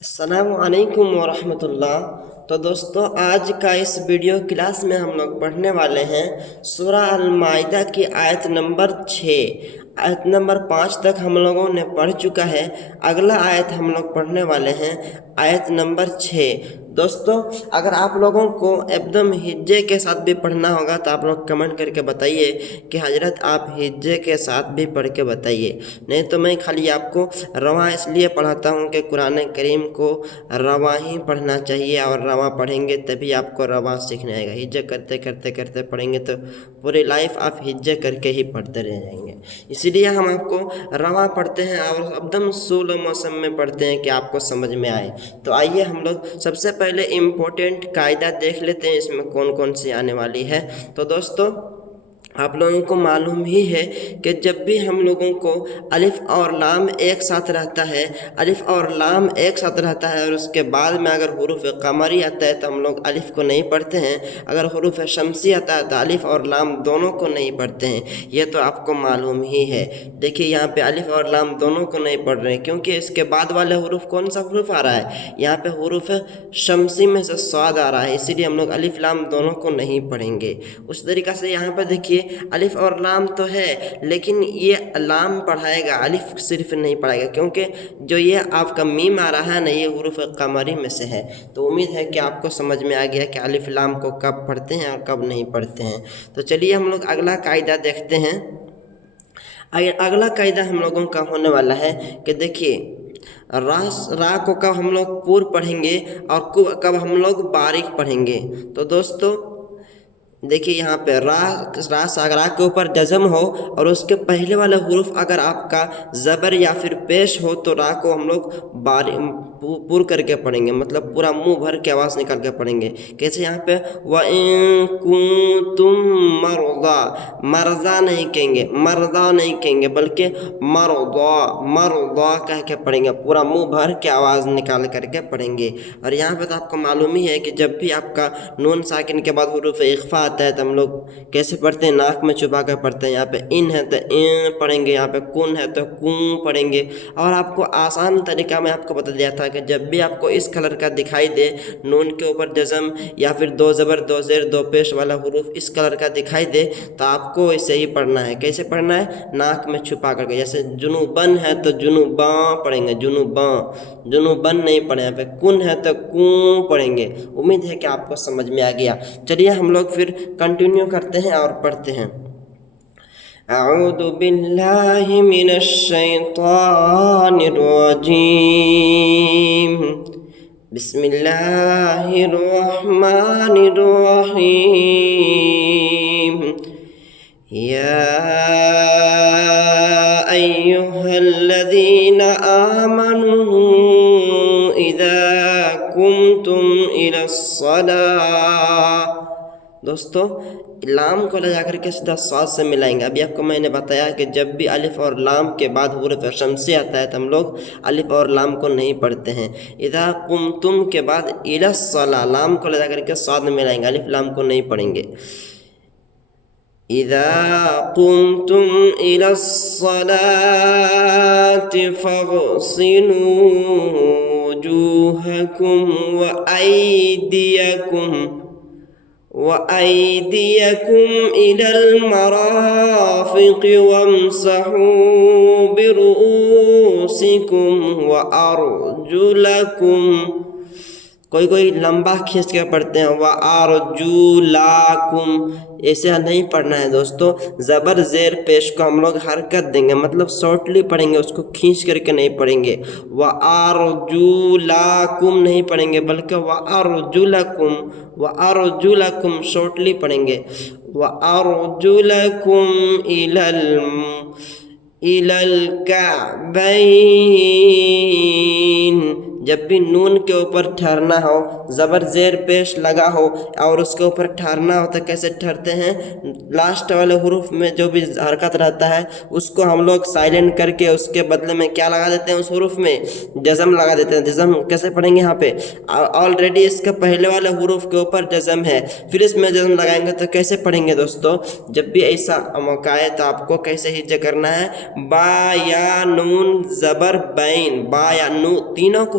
السلام علیکم ورحمۃ اللہ۔ تو دوستوں، آج کا اس ویڈیو کلاس میں ہم لوگ پڑھنے والے ہیں سورہ المائدہ کی آیت نمبر 6۔ آیت نمبر 5 تک ہم لوگوں نے پڑھ چکا ہے۔ اگلا آیت ہم لوگ پڑھنے والے ہیں آیت نمبر 6۔ دوستوں، اگر آپ لوگوں کو ایک دم ہجے کے ساتھ بھی پڑھنا ہوگا تو آپ لوگ کمنٹ کر کے بتائیے کہ حضرت آپ ہجے کے ساتھ بھی پڑھ کے بتائیے، نہیں تو میں خالی آپ کو رواں اس لیے پڑھاتا ہوں کہ قرآن کریم کو رواں ہی پڑھنا چاہیے، اور رواں پڑھیں گے تبھی آپ کو رواں سیکھنے آئے گا۔ ہجے کرتے کرتے کرتے پڑھیں گے تو پوری لائف آپ ہجے کر کے ہی پڑھتے رہ جائیں گے۔ اسی لیے ہم آپ کو رواں پڑھتے ہیں اور ایک دم سول و موسم میں پڑھتے ہیں کہ آپ کو سمجھ میں آئے۔ تو آئیے ہم لوگ سب سے پہلے امپورٹنٹ قاعدہ دیکھ لیتے ہیں، اس میں کون کون سی آنے والی ہے۔ تو دوستوں، آپ لوگوں کو معلوم ہی ہے کہ جب بھی ہم لوگوں کو الف اور لام ایک ساتھ رہتا ہے، الف اور لام ایک ساتھ رہتا ہے، اور اس کے بعد میں اگر حروف قمری آتا ہے تو ہم لوگ الف کو نہیں پڑھتے ہیں، اگر حروف شمسی آتا ہے تو الف اور لام دونوں کو نہیں پڑھتے ہیں۔ یہ تو آپ کو معلوم ہی ہے۔ دیکھیے یہاں پہ الف اور لام دونوں کو نہیں پڑھ رہے ہیں کیونکہ اس کے بعد والے حروف کون سا حروف آ رہا ہے؟ یہاں پہ حروف شمسی میں سے صاد آ رہا ہے، اسی لیے ہم لوگ الف لام دونوں کو نہیں پڑھیں گے۔ اس طریقہ سے یہاں پہ دیکھیے الف اور لام تو ہے، لیکن یہ لام پڑھائے گا، الف صرف نہیں پڑھائے گا، کیونکہ جو یہ آپ کا میم آ رہا ہے نا، یہ حروف قمری میں سے ہے۔ تو امید ہے کہ آپ کو سمجھ میں آ گیا کہ الف لام کو کب پڑھتے ہیں اور کب نہیں پڑھتے ہیں۔ تو چلیے ہم لوگ اگلا قاعدہ دیکھتے ہیں۔ اگلا قاعدہ ہم لوگوں کا ہونے والا ہے کہ دیکھیے را کو کب ہم لوگ پور پڑھیں گے اور کب ہم لوگ باریک پڑھیں گے۔ تو دوستو دیکھیے یہاں پہ را کے اوپر جزم ہو اور اس کے پہلے والا حروف اگر آپ کا زبر یا پھر پیش ہو تو را کو ہم لوگ پور کر کے پڑھیں گے، مطلب پورا منہ بھر کے آواز نکال کے پڑھیں گے۔ کیسے یہاں پہ وَإِن كُنتُم مَرْضَىٰ، مرضا نہیں کہیں گے، مرضا نہیں کہیں گے، بلکہ مرضا کہہ کے پڑھیں گے، پورا منہ بھر کے آواز نکال کر کے پڑھیں گے۔ اور یہاں پہ تو آپ کو معلوم ہی ہے کہ جب بھی آپ کا نون ساکن کے بعد حروف اخفا آتا ہے تو ہم لوگ کیسے پڑھتے ہیں؟ ناک میں چھپا کر پڑھتے ہیں۔ یہاں پہ ان ہے تو ان پڑھیں گے، یہاں پہ کن ہے تو کن پڑھیں گے۔ اور آپ کو آسان طریقہ میں آپ کو بتا دیا تھا کہ جب بھی آپ کو اس کلر کا دکھائی دے، نون کے اوپر جزم یا پھر دو زبر دو زیر دو پیش والا حروف اس کلر کا دکھائی دے تو آپ کو اسے ہی پڑھنا ہے۔ کیسے پڑھنا ہے؟ ناک میں چھپا کر کے، جیسے جنوباً ہے تو جنوباں پڑھیں گے، جنوباں، جنوباً نہیں پڑھیں۔ یہاں پہ کن ہے تو کن پڑھیں گے۔ امید ہے کہ آپ کو سمجھ میں آ گیا۔ چلیے ہم لوگ پھر کنٹینیو کرتے ہیں اور پڑھتے ہیں۔ اعوذ باللہ من الشیطان الرجیم، بسم اللہ الرحمن الرحیم۔ یا ایہا الذین آمنوا اذا قمتم الی الصلاۃ۔ دوستو لام کو لے جا کر کے سیدھا صاد سے ملائیں گے۔ ابھی آپ کو میں نے بتایا کہ جب بھی الف اور لام کے بعد حروف شمسی آتا ہے تو ہم لوگ الف اور لام کو نہیں پڑھتے ہیں۔ اذا قمتم کے بعد الی الصلاۃ، لام کو لے جا کر کے صاد میں ملائیں گے، الف لام کو نہیں پڑھیں گے۔ اذا قمتم الی الصلاۃ فاغسلوا وجوہکم وَأَيْدِيَكُمْ إِلَى الْمَرَافِقِ وَامْسَحُوا بِرُؤُوسِكُمْ وَأَرْجُلَكُمْ۔ کوئی لمبا کھینچ کے پڑھتے ہیں وَأَرْجُلَكُمْ، ایسے نہیں پڑھنا ہے دوستو۔ زبر زیر پیش کو ہم لوگ حرکت دیں گے، مطلب شارٹلی پڑھیں گے، اس کو کھینچ کر کے نہیں پڑھیں گے۔ وَأَرْجُلَكُمْ نہیں پڑھیں گے بلکہ وَأَرْجُلَكُمْ شارٹلی پڑھیں گے۔ وَأَرْجُلَكُمْ إِلَى الْكَعْبَيْنِ، جب بھی نون کے اوپر ٹھہرنا ہو، زبر زیر پیش لگا ہو اور اس کے اوپر ٹھہرنا ہو تو کیسے ٹھہرتے ہیں؟ لاسٹ والے حروف میں جو بھی حرکت رہتا ہے اس کو ہم لوگ سائلنٹ کر کے اس کے بدلے میں کیا لگا دیتے ہیں؟ اس حروف میں جزم لگا دیتے ہیں۔ جزم کیسے پڑھیں گے؟ یہاں پہ آلریڈی اس کے پہلے والے حروف کے اوپر جزم ہے، پھر اس میں جزم لگائیں گے تو کیسے پڑھیں گے دوستو؟ جب بھی ایسا موقع آئے تو آپ کو کیسے ہجے کرنا ہے؟ با یا نون زبر بین، با یا نون تینوں کو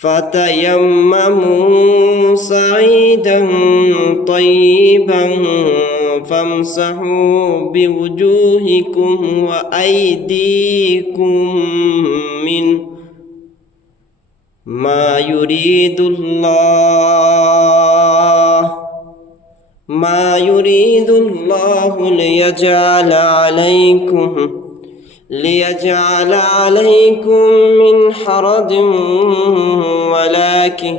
فتيمموا صعيدا طيبا فامسحوا بوجوهكم وأيديكم منه ما يريد الله ليجعل عليكم من حرج ولكن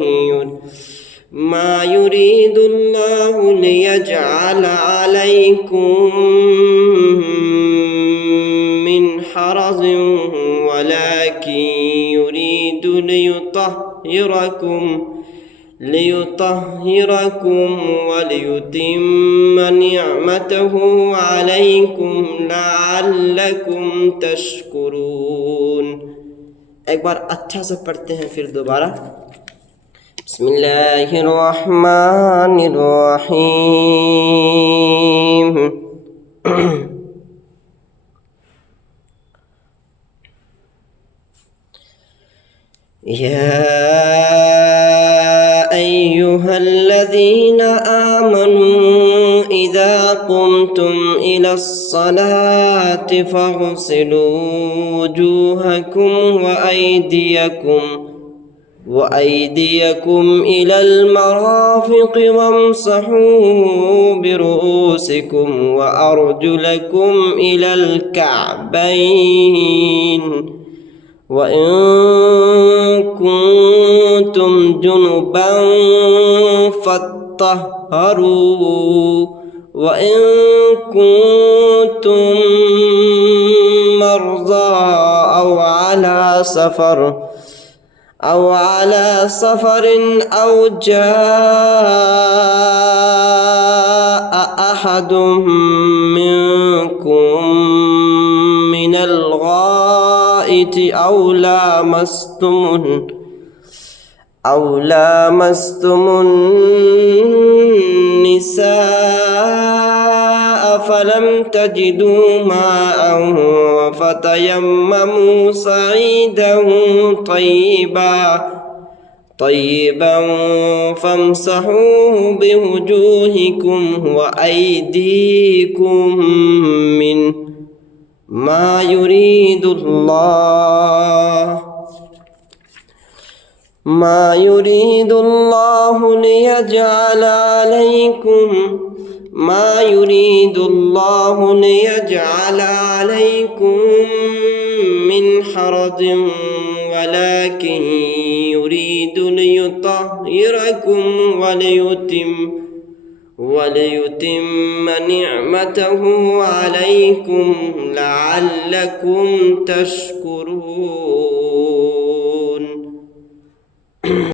ما يريد الله ليجعل عليكم من حرج ولكن يريد ليطهركم وليتم نعمته عليكم لعلكم تشكرون۔ ایک بار اچھا سے پڑھتے ہیں پھر دوبارہ۔ بسم اللہ الرحمن الرحیم۔ أيها الذين آمنوا إذا قمتم إلى الصلاة فاغسلوا وجوهكم وأيديكم إلى المرافق وامسحوا برؤوسكم وأرجلكم إلى الكعبين وإن كنتم جنبا فاطهروا وإن كنتم مرضى أو على سفر أو جاء أحد منكم من الغائط أو لامستم النساء فلم تجدوا ماء فتيمموا صعيدا طيبا فامسحوه بوجوهكم وأيديكم منه ما يريد الله ليجعل عليكم من حرج ولكن يريد ليطهركم وليتم نعمته عليكم لعلكم تشكرون.